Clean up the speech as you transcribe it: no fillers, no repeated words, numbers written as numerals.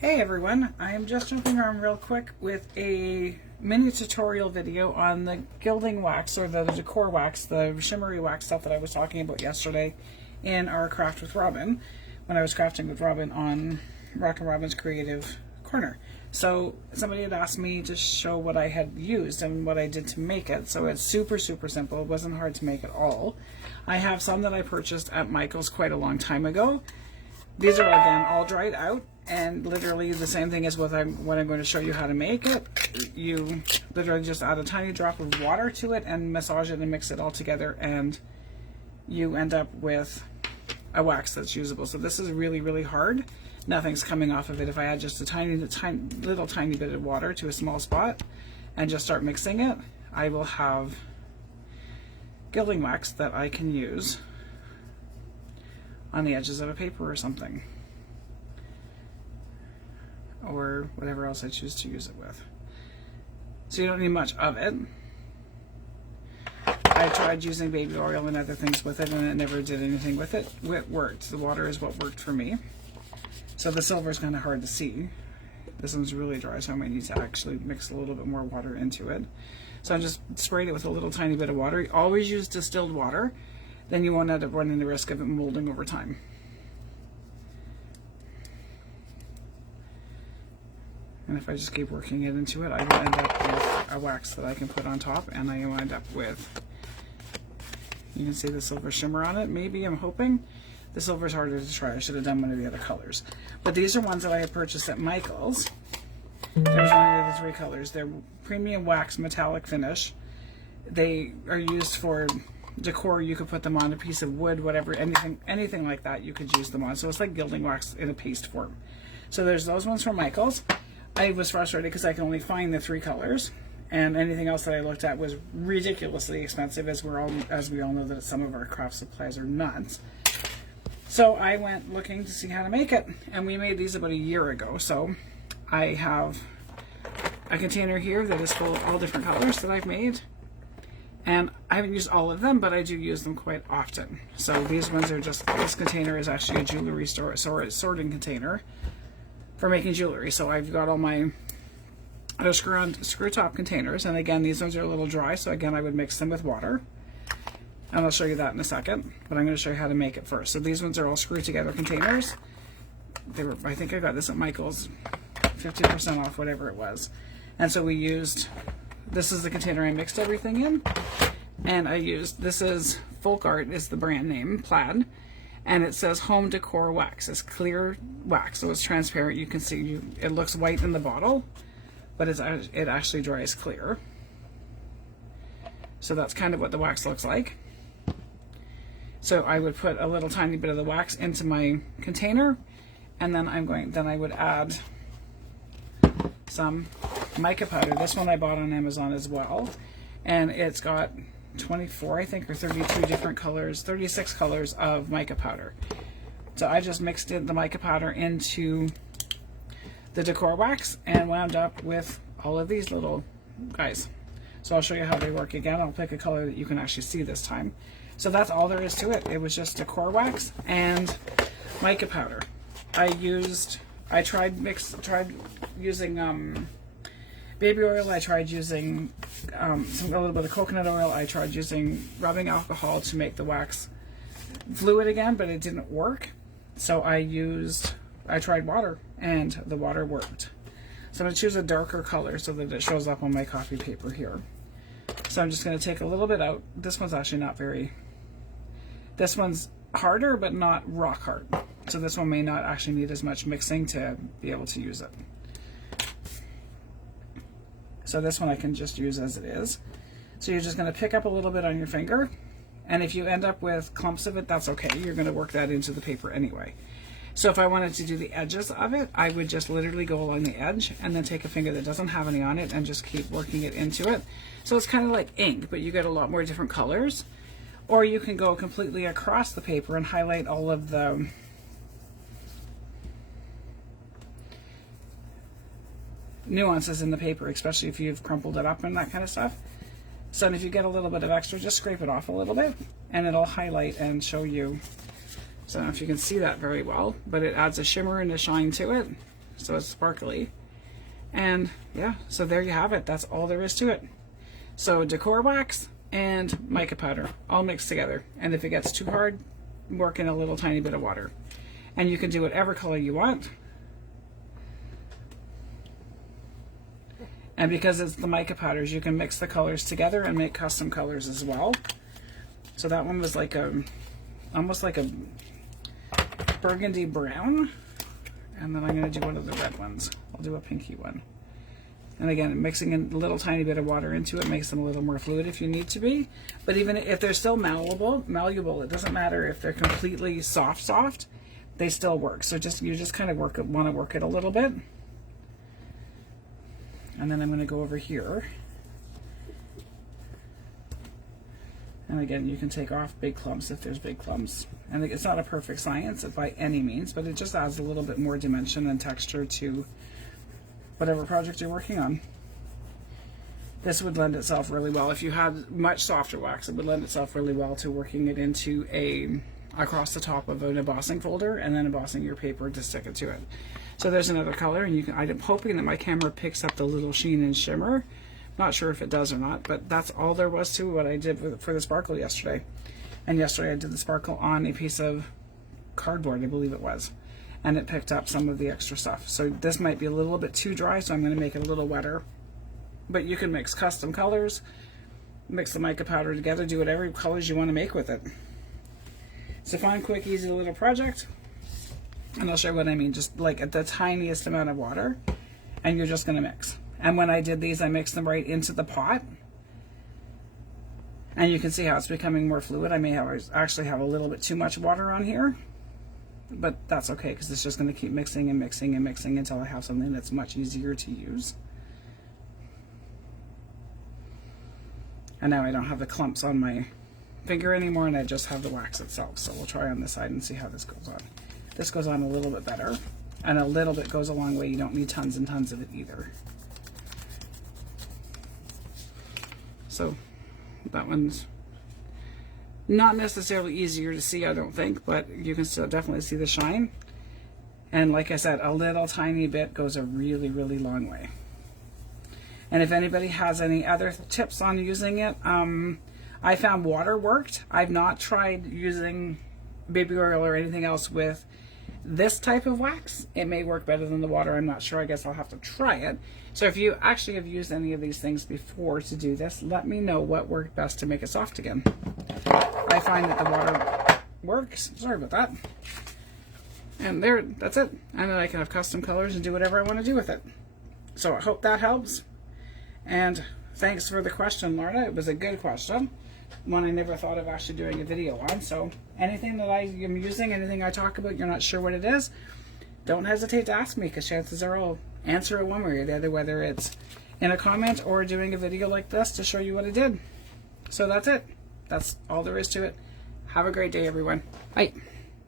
Hey everyone, I am just jumping around real quick with a mini tutorial video on the gilding wax, or the decor wax, the shimmery wax stuff that I was talking about yesterday in our Craft with Robin, when I was crafting with Robin on Rockin' Robin's Creative Corner. So somebody had asked me to show what I had used and what I did to make it. So it's super simple. It wasn't hard to make at all. I have some that I purchased at Michael's quite a long time ago. These are again all dried out, and literally the same thing as what I'm going to show you how to make it. You literally just add a tiny drop of water to it and massage it and mix it all together, and you end up with a wax that's usable. So this is really hard. Nothing's coming off of it. If I add just a tiny bit of water to a small spot and just start mixing it, I will have gilding wax that I can use on the edges of a paper or something, or whatever else I choose to use it with. So you don't need much of it. I tried using baby oil and other things with it, and it never did anything with it. It worked. The water is what worked for me. So the silver is kind of hard to see. This one's really dry, so I might need to actually mix a little bit more water into it. So I just sprayed it with a little tiny bit of water. Always use distilled water. Then you won't end up running the risk of it molding over time. And if I just keep working it into it, I will end up with a wax that I can put on top, and I will end up with, you can see the silver shimmer on it, maybe, I'm hoping. The silver is harder to try. I should have done one of the other colors. But these are ones that I had purchased at Michael's. There's only the three colors. They're premium wax metallic finish. They are used for decor. You could put them on a piece of wood, whatever, anything like that you could use them on. So it's like gilding wax in a paste form. So there's those ones from Michael's. I was frustrated because I can only find the three colors, and anything else that I looked at was ridiculously expensive, as we all know that some of our craft supplies are nuts. So I went looking to see how to make it, and we made these about a year ago. So I have a container here that is full of all different colors that I've made. And I haven't used all of them, but I do use them quite often. So these ones are just, this container is actually a jewelry sorting container for making jewelry. So I've got all my screw top containers, and again, these ones are a little dry, so again, I would mix them with water. And I'll show you that in a second, but I'm going to show you how to make it first. So these ones are all screw together containers. I think I got this at Michael's, 50% off, whatever it was. And so we used, this is the container I mixed everything in, and I used, this is FolkArt is the brand name, plaid, and it says Home Decor Wax. It's clear wax, so it's transparent. You can see, it looks white in the bottle, but it actually dries clear. So that's kind of what the wax looks like. So I would put a little tiny bit of the wax into my container, and then I would add some mica powder. This one I bought on Amazon as well, and it's got 24, I think, or 32 different colors, 36 colors of mica powder. So I just mixed in the mica powder into the decor wax and wound up with all of these little guys. So I'll show you how they work again. I'll pick a color that you can actually see this time. So that's all there is to it. It was just decor wax and mica powder. I tried using baby oil. I tried using a little bit of coconut oil. I tried using rubbing alcohol to make the wax fluid again, but it didn't work. So I tried water, and the water worked. So I'm going to choose a darker color so that it shows up on my copy paper here. So I'm just going to take a little bit out. This one's actually not very, this one's harder, but not rock hard. So this one may not actually need as much mixing to be able to use it. So this one I can just use as it is. So you're just going to pick up a little bit on your finger, and if you end up with clumps of it, that's okay. You're going to work that into the paper anyway. So if I wanted to do the edges of it, I would just literally go along the edge and then take a finger that doesn't have any on it and just keep working it into it. So it's kind of like ink, but you get a lot more different colors. Or you can go completely across the paper and highlight all of the nuances in the paper, especially if you've crumpled it up and that kind of stuff. So if you get a little bit of extra, just scrape it off a little bit and it'll highlight and show you. So I don't know if you can see that very well, but it adds a shimmer and a shine to it. so it's sparkly. And yeah, so there you have it. That's all there is to it. So decor wax and mica powder all mixed together. And if it gets too hard, work in a little tiny bit of water. And you can do whatever color you want. And because it's the mica powders, you can mix the colors together and make custom colors as well. So that one was like almost like a burgundy brown. And then I'm going to do one of the red ones. I'll do a pinky one. And again, mixing a little tiny bit of water into it makes them a little more fluid if you need to be. But even if they're still malleable, it doesn't matter if they're completely soft, they still work. So you just kind of want to work it a little bit. And then I'm going to go over here. And again, you can take off big clumps if there's big clumps. And it's not a perfect science by any means, but it just adds a little bit more dimension and texture to whatever project you're working on. This would lend itself really well. If you had much softer wax, it would lend itself really well to working it into across the top of an embossing folder and then embossing your paper to stick it to it. So there's another color, and I'm hoping that my camera picks up the little sheen and shimmer. Not sure if it does or not, but that's all there was to what I did for the sparkle yesterday. And yesterday I did the sparkle on a piece of cardboard, I believe it was, and it picked up some of the extra stuff. So this might be a little bit too dry, so I'm going to make it a little wetter. But you can mix custom colors, mix the mica powder together, do whatever colors you want to make with it. It's a fun, quick, easy little project. And I'll show you what I mean, just like at the tiniest amount of water, and you're just going to mix. And when I did these, I mixed them right into the pot. And you can see how it's becoming more fluid. I may actually have a little bit too much water on here, but that's okay because it's just going to keep mixing and mixing and mixing until I have something that's much easier to use. And now I don't have the clumps on my finger anymore, and I just have the wax itself. So we'll try on this side and see how this goes on. This goes on a little bit better, and a little bit goes a long way. You don't need tons and tons of it either. So that one's not necessarily easier to see, I don't think, but you can still definitely see the shine. And like I said, a little tiny bit goes a really, really long way. And if anybody has any other tips on using it, I found water worked. I've not tried using baby oil or anything else with this type of wax. It may work better than the water. I'm not sure. I guess I'll have to try it. So if you actually have used any of these things before to do this, let me know what worked best to make it soft again. I find that the water works. Sorry about that. And there, that's it. And then I can have custom colors and do whatever I want to do with it. So I hope that helps. And thanks for the question, Lorna. It was a good question. One I never thought of actually doing a video on. So anything that I am using, anything I talk about, you're not sure what it is, don't hesitate to ask me, because chances are I'll answer it one way or the other, whether it's in a comment or doing a video like this to show you what I did. So that's it. That's all there is to it. Have a great day, everyone. Bye.